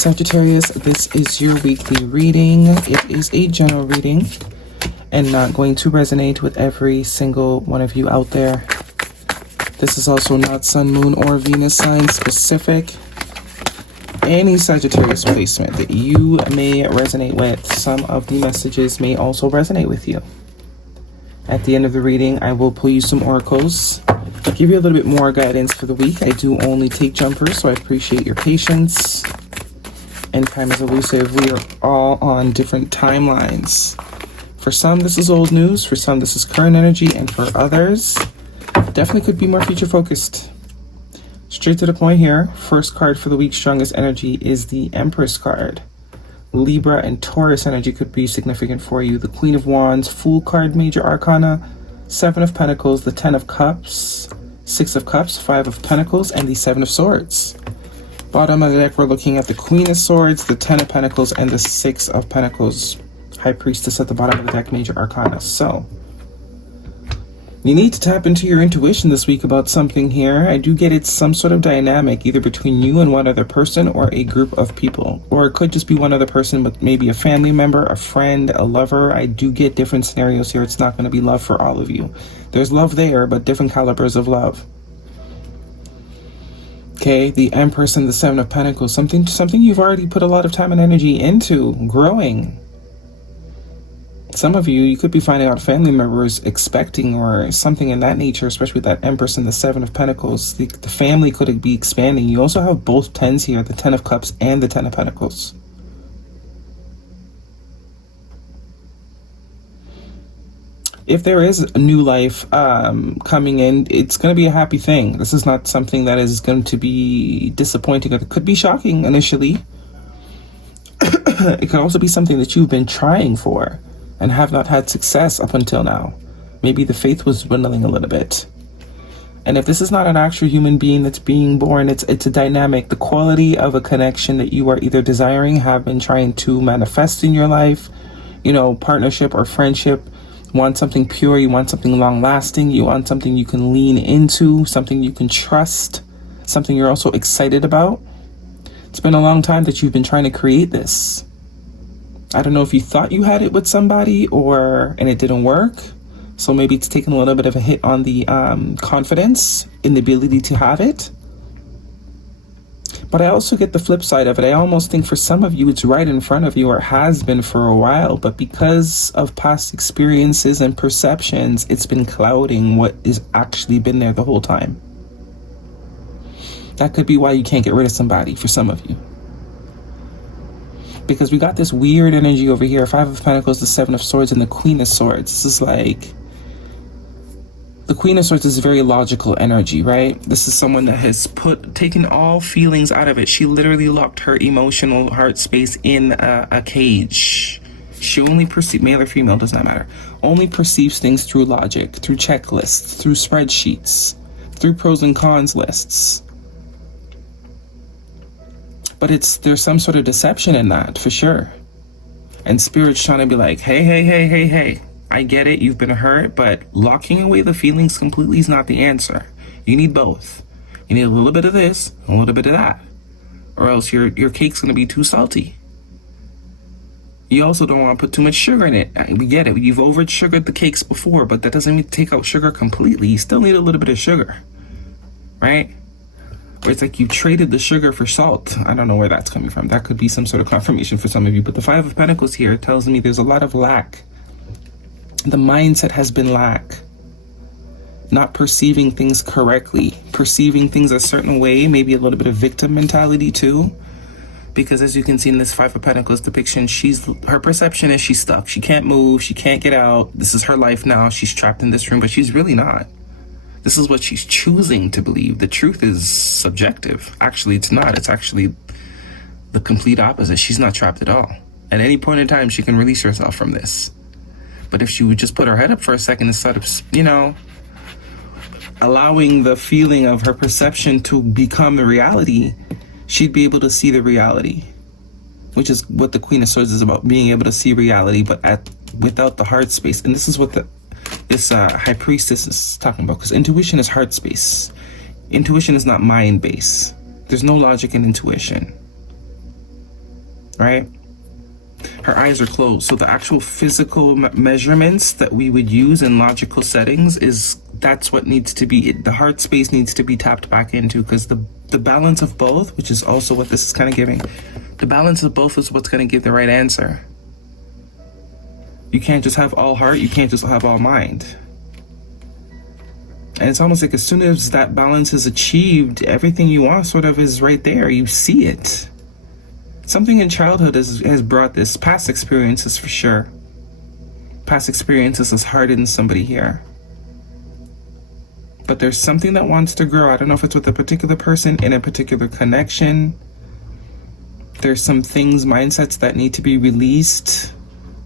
Sagittarius, this is your weekly reading. It is a general reading and not going to resonate with every single one of you out there. This is also not Sun, Moon, or Venus sign specific. Any Sagittarius placement that you may resonate with, some of the messages may also resonate with you. At the end of the reading, I will pull you some oracles, give you a little bit more guidance for the week. I do only take jumpers, so I appreciate your patience. And time is elusive. We are all on different timelines. For some, this is old news. For some, this is current energy. And for others, definitely could be more future focused. Straight to the point here. First card for the week's strongest energy is the Empress card. Libra and Taurus energy could be significant for you. The Queen of Wands, Fool card, Major Arcana, Seven of Pentacles, the Ten of Cups, Six of Cups, Five of Pentacles, and the Seven of Swords. Bottom of the deck, we're looking at the Queen of Swords, the Ten of Pentacles, and the Six of Pentacles. High Priestess at the bottom of the deck, Major Arcana. So, you need to tap into your intuition this week about something here. I do get it's some sort of dynamic, either between you and one other person or a group of people. Or it could just be one other person, but maybe a family member, a friend, a lover. I do get different scenarios here. It's not going to be love for all of you. There's love there, but different calibers of love. Okay, the Empress and the Seven of Pentacles, something you've already put a lot of time and energy into, growing. Some of you could be finding out family members expecting or something in that nature, especially with that Empress and the Seven of Pentacles. The family could be expanding. You also have both tens here, the Ten of Cups and the Ten of Pentacles. If there is a new life coming in, it's going to be a happy thing. This is not something that is going to be disappointing, or it could be shocking initially. It could also be something that you've been trying for and have not had success up until now. Maybe the faith was dwindling a little bit. And if this is not an actual human being that's being born, it's a dynamic, the quality of a connection that you are either desiring, have been trying to manifest in your life, partnership or friendship. Want something pure, you want something long-lasting, you want something you can lean into, something you can trust, something you're also excited about. It's been a long time that you've been trying to create this. I don't know if you thought you had it with somebody and it didn't work. So maybe it's taken a little bit of a hit on the confidence in the ability to have it. But I also get the flip side of it. I almost think for some of you, it's right in front of you, or has been for a while. But because of past experiences and perceptions, it's been clouding what has actually been there the whole time. That could be why you can't get rid of somebody for some of you. Because we got this weird energy over here. Five of Pentacles, the Seven of Swords, and the Queen of Swords. This is like... The Queen of Swords is very logical energy, right? This is someone that has taken all feelings out of it. She literally locked her emotional heart space in a cage. She only perceives, male or female, does not matter, only perceives things through logic, through checklists, through spreadsheets, through pros and cons lists. But there's some sort of deception in that, for sure. And Spirit's trying to be like, hey. I get it, you've been hurt, but locking away the feelings completely is not the answer. You need both. You need a little bit of this, a little bit of that. Or else your cake's going to be too salty. You also don't want to put too much sugar in it. We get it. You've over-sugared the cakes before, but that doesn't mean to take out sugar completely. You still need a little bit of sugar. Right? Or it's like you traded the sugar for salt. I don't know where that's coming from. That could be some sort of confirmation for some of you. But the Five of Pentacles here tells me there's a lot of lack. The mindset has been lack. Not perceiving things correctly. Perceiving things a certain way. Maybe a little bit of victim mentality too. Because as you can see in this Five of Pentacles depiction, her perception is she's stuck. She can't move. She can't get out. This is her life now. She's trapped in this room, but she's really not. This is what she's choosing to believe. The truth is subjective. Actually, it's not. It's actually the complete opposite. She's not trapped at all. At any point in time, she can release herself from this. But if she would just put her head up for a second instead of, allowing the feeling of her perception to become the reality, she'd be able to see the reality, which is what the Queen of Swords is about, being able to see reality, but without the heart space. And this is what this High Priestess is talking about, because intuition is heart space. Intuition is not mind base. There's no logic in intuition. right? Her eyes are closed. So the actual physical measurements that we would use in logical settings that's what needs to be, the heart space needs to be tapped back into, because the balance of both, which is also what this is kind of giving, the balance of both is what's going to give the right answer. You can't just have all heart, you can't just have all mind. And it's almost like as soon as that balance is achieved, everything you want sort of is right there. You see it. Something in childhood has brought this. Past experiences for sure. Past experiences has hardened somebody here. But there's something that wants to grow. I don't know if it's with a particular person in a particular connection. There's some things, mindsets that need to be released.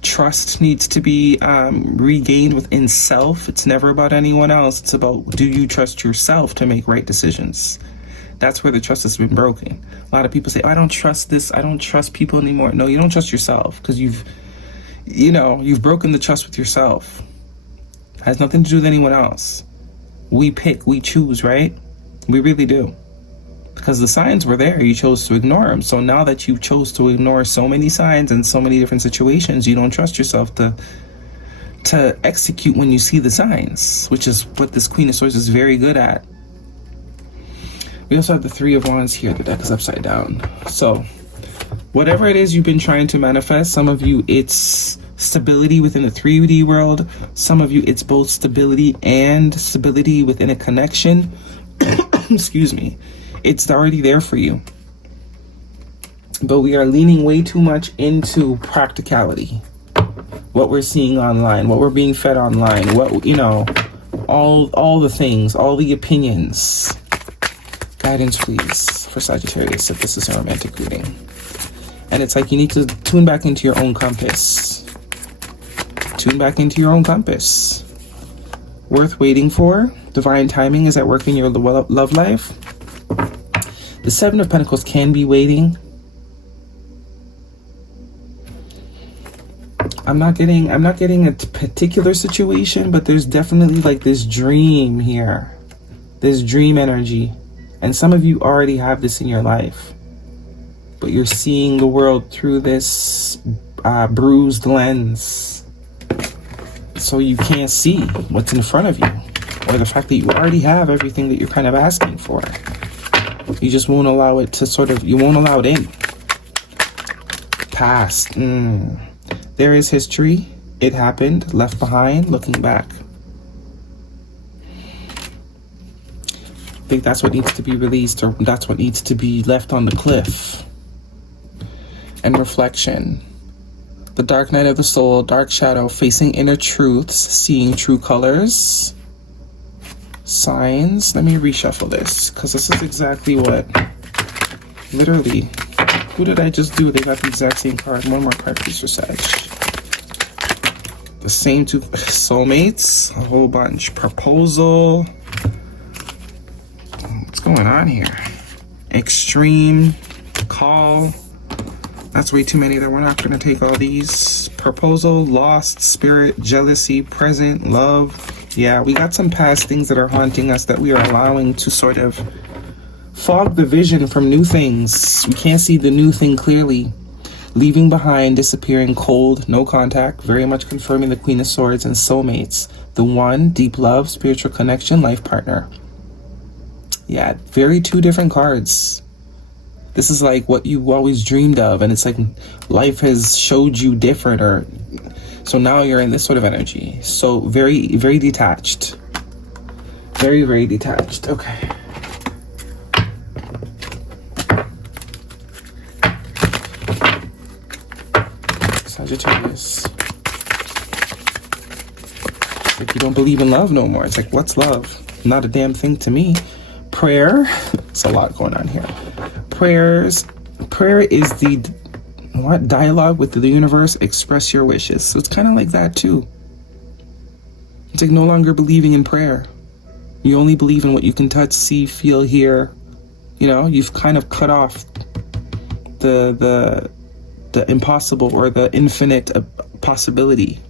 Trust needs to be regained within self. It's never about anyone else. It's about, do you trust yourself to make right decisions? That's where the trust has been broken. A lot of people say, oh, I don't trust this. I don't trust people anymore. No, you don't trust yourself, because you've broken the trust with yourself. It has nothing to do with anyone else. We pick, we choose, right? We really do. Because the signs were there, you chose to ignore them. So now that you chose to ignore so many signs and so many different situations, you don't trust yourself to execute when you see the signs, which is what this Queen of Swords is very good at. We also have the Three of Wands here. The deck is upside down. So whatever it is you've been trying to manifest, some of you it's stability within the 3D world. Some of you it's both stability and stability within a connection. Excuse me. It's already there for you. But we are leaning way too much into practicality. What we're seeing online, what we're being fed online, what, all the things, all the opinions. Guidance, please, for Sagittarius, if this is a romantic reading. And it's like you need to tune back into your own compass. Tune back into your own compass. Worth waiting for. Divine timing is at work in your love life. The Seven of Pentacles can be waiting. I'm not getting a particular situation, but there's definitely like this dream here. This dream energy. And some of you already have this in your life, but you're seeing the world through this bruised lens. So you can't see what's in front of you, or the fact that you already have everything that you're kind of asking for. You just won't allow it to you won't allow it in. Past. There is history. It happened. Left behind. Looking back. I think that's what needs to be released, or that's what needs to be left on the cliff. And reflection. The dark night of the soul, dark shadow, facing inner truths, seeing true colors. Signs. Let me reshuffle this, because this is exactly what, literally, who did I just do? They got the exact same card. One more card, please, for Sag. The same two soulmates, a whole bunch. Proposal. What's going on here? Extreme. Call. That's way too many that we're not going to take all these. Proposal, lost, spirit, jealousy, present, love. Yeah, we got some past things that are haunting us that we are allowing to sort of fog the vision from new things. We can't see the new thing clearly. Leaving behind, disappearing, cold, no contact, very much confirming the Queen of Swords and soulmates. The one, deep love, spiritual connection, life partner. Yeah, very two different cards. This is like what you always dreamed of, and it's like life has showed you different, or so now you're in this sort of energy. So very, very detached. Very, very detached. Okay. Sagittarius. Like you don't believe in love no more. It's like, what's love? Not a damn thing to me. Prayer. It's a lot going on here. Prayer is the dialogue with the universe. Express your wishes. So it's kind of like that too. It's like no longer believing in prayer. You only believe in what you can touch, see, feel, hear. You know, you've kind of cut off the impossible or the infinite possibility.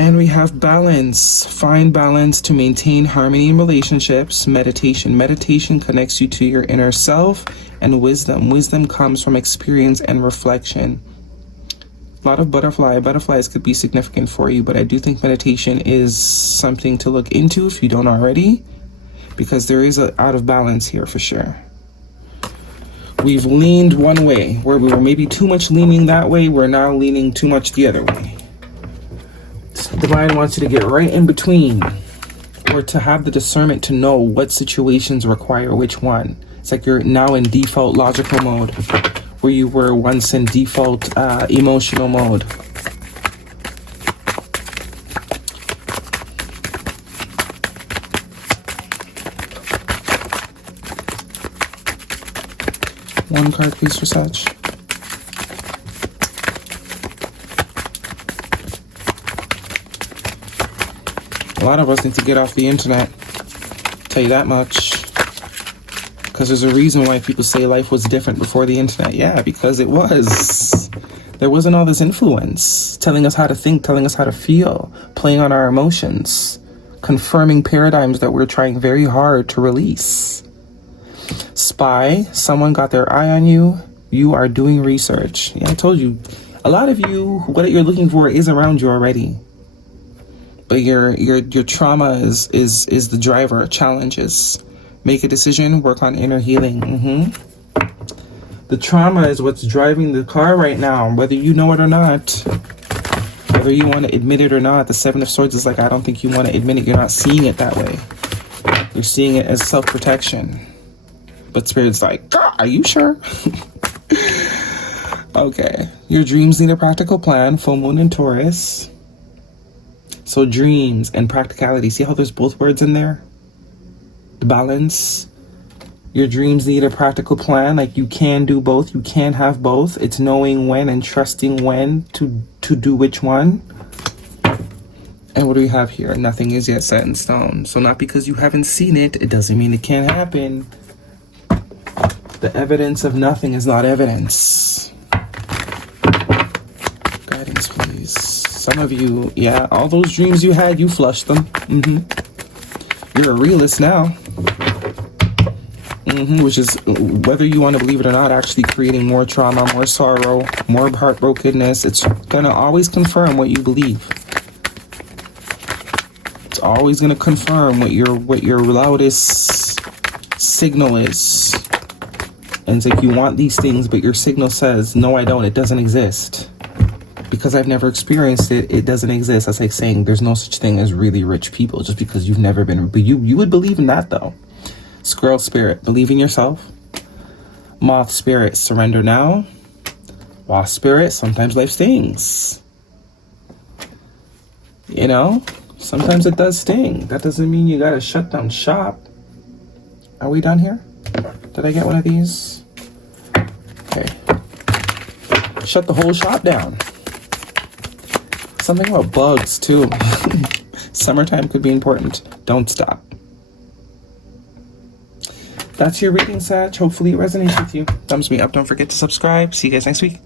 And we have balance. Find balance to maintain harmony in relationships. Meditation. Meditation connects you to your inner self. And wisdom. Wisdom comes from experience and reflection. A lot of butterflies could be significant for you, but I do think meditation is something to look into if you don't already, because there is a out of balance here for sure. We've leaned one way, where we were maybe too much leaning that way, we're now leaning too much the other way. Divine wants you to get right in between, or to have the discernment to know what situations require which one. It's like you're now in default logical mode, where you were once in default emotional mode. One card, please, for Sag. A lot of us need to get off the internet. Tell you that much. Because there's a reason why people say life was different before the internet. Yeah, because it was. There wasn't all this influence telling us how to think, telling us how to feel, playing on our emotions, confirming paradigms that we're trying very hard to release. Spy, someone got their eye on you. You are doing research. Yeah, I told you. A lot of you, what you're looking for is around you already. But your trauma is the driver, challenges. Make a decision, work on inner healing. The trauma is what's driving the car right now, whether you know it or not. Whether you want to admit it or not. The Seven of Swords is like, I don't think you want to admit it. You're not seeing it that way. You're seeing it as self-protection. But Spirit's like, are you sure? Okay. Your dreams need a practical plan. Full moon in Taurus. So dreams and practicality. See how there's both words in there? The balance. Your dreams need a practical plan. Like you can do both. You can have both. It's knowing when and trusting when to do which one. And what do we have here? Nothing is yet set in stone. So not because you haven't seen it, it doesn't mean it can't happen. The evidence of nothing is not evidence. Guidance, please. Some of you, yeah, all those dreams you had, you flushed them. You're a realist now. Which is, whether you want to believe it or not, actually creating more trauma, more sorrow, more heartbrokenness. It's gonna always confirm what you believe. It's always gonna confirm what your loudest signal is. And it's like you want these things, but your signal says, no, I don't. It doesn't exist. Because I've never experienced it, it doesn't exist. That's like saying there's no such thing as really rich people just because you've never been. But you would believe in that, though. Squirrel spirit, believe in yourself. Moth spirit, surrender now. Wasp spirit, sometimes life stings. You know, sometimes it does sting. That doesn't mean you gotta shut down shop. Are we done here? Did I get one of these? Okay. Shut the whole shop down. Something about bugs, too. Summertime could be important. Don't stop. That's your reading, Sag. Hopefully it resonates with you. Thumbs me up. Don't forget to subscribe. See you guys next week.